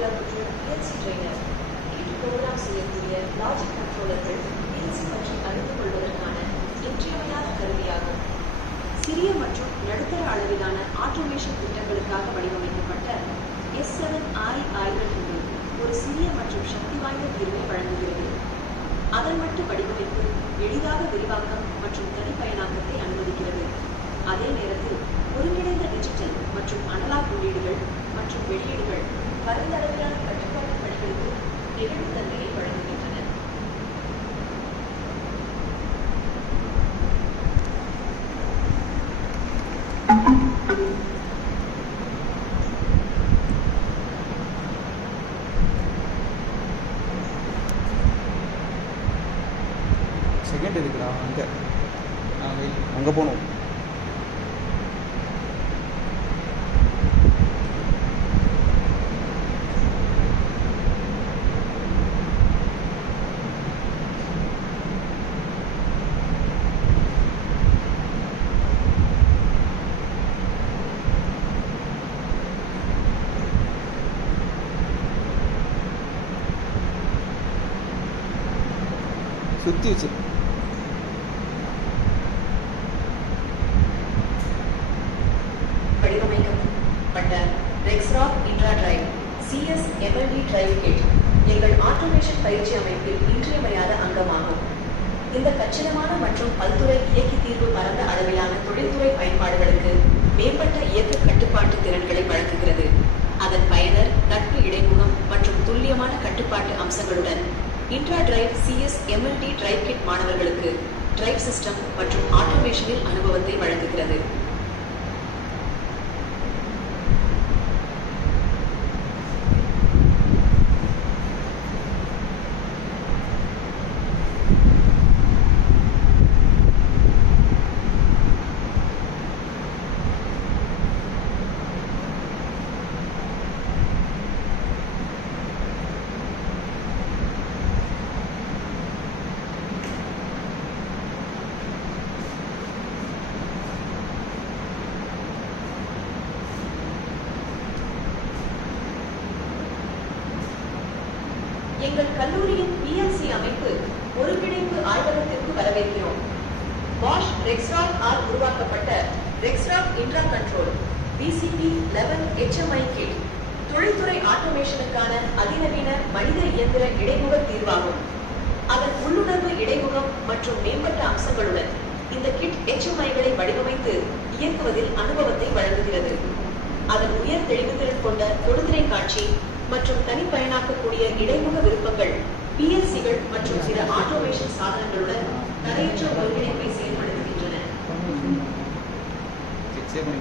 மற்றும் PLC trainer program செய்யக்கூடிய logic கண்ட்ரோலர்கள் PLC பற்றி அறிந்து கொள்வதற்கான இன்றியமையாத கருவியாகும். சிறிய மற்றும் நடுத்தர அளவிலான ஆட்டோமேஷன் திட்டங்களுக்காக வடிவமைக்கப்பட்ட S7i ஒரு சிறிய மற்றும் சக்தி வாய்ந்த தீர்வை வழங்குகிறது. அதன் மட்டும் வடிவமைப்பு எளிதாக விரிவாக்கம் மற்றும் தனிப்பயனாக்கத்தை அனுமதிக்கிறது. அதே நேரத்தில் ஒருங்கிணைந்த டிஜிட்டல் மற்றும் அனலாக் உள்ளீடுகள் மற்றும் வெளியீடுகள் பரந்தளவிலான கட்டுப்பாட்டு பணிகளுக்கு நெகிழ்வுத்தன்மையை வழங்குகின்றன. செகண்ட் இருக்குடா, அங்கே போகணும். சுற்றி வச்சு வடிவமைக்கப்பட்ட Rexroth intra drive CS-MLD drive kit எங்கள் ஆட்டோமேஷன் பயிற்சி அமைப்பில் இன்றியமையாத அங்கமாகும். இந்த கச்சிதமான மற்றும் பல்துறை இயக்கி தீர்வு பரந்த அளவிலான தொழில்துறை பயன்பாடுகளுக்கு மேம்பட்ட இயக்க கட்டுப்பாட்டு திறன்களை வழங்குகிறது. அதன் பயனர் நட்பு இடைமுகம் மற்றும் துல்லியமான கட்டுப்பாட்டு அம்சங்களுடன் Indra drive CS-MLD drive kit மாணவர்களுக்கு டிரைவ் சிஸ்டம் மற்றும் ஆட்டோமேஷனில் அனுபவத்தை வழங்குகிறது. எங்கள் கல்லூரியின் PLC அமைப்பு ஒருங்கிணைப்பு ஆய்வகத்திற்கு வரவேற்கிறோம். Bosch Rexroth ஆல் உருவாக்கப்பட்ட Rexroth Indra control BCP11 HMI kit தொழில்துறை ஆட்டோமேஷனுக்கான அதிநவீன மனித இயந்திர இடைமுக தீர்வாகும். அதன் உள்ளுணர்வு இடைமுகம் மற்றும் மேம்பட்ட அம்சங்களுடன் இந்த கிட் HMI-களை வடிவமைத்து இயக்குவதில் அனுபவத்தை வழங்குகிறது. அதன் உயர் தெளிவுத்திறன் கொண்ட தொடுதிரை காட்சி மற்றும் தனிப்பயனாக்கக்கூடிய இடைமுக விருப்பங்கள் PLC-கள் மற்றும் பிற ஆட்டோமேஷன் சாதனங்களுடன் தடையற்ற ஒருங்கிணைப்பை செயல்படுத்துகின்றன.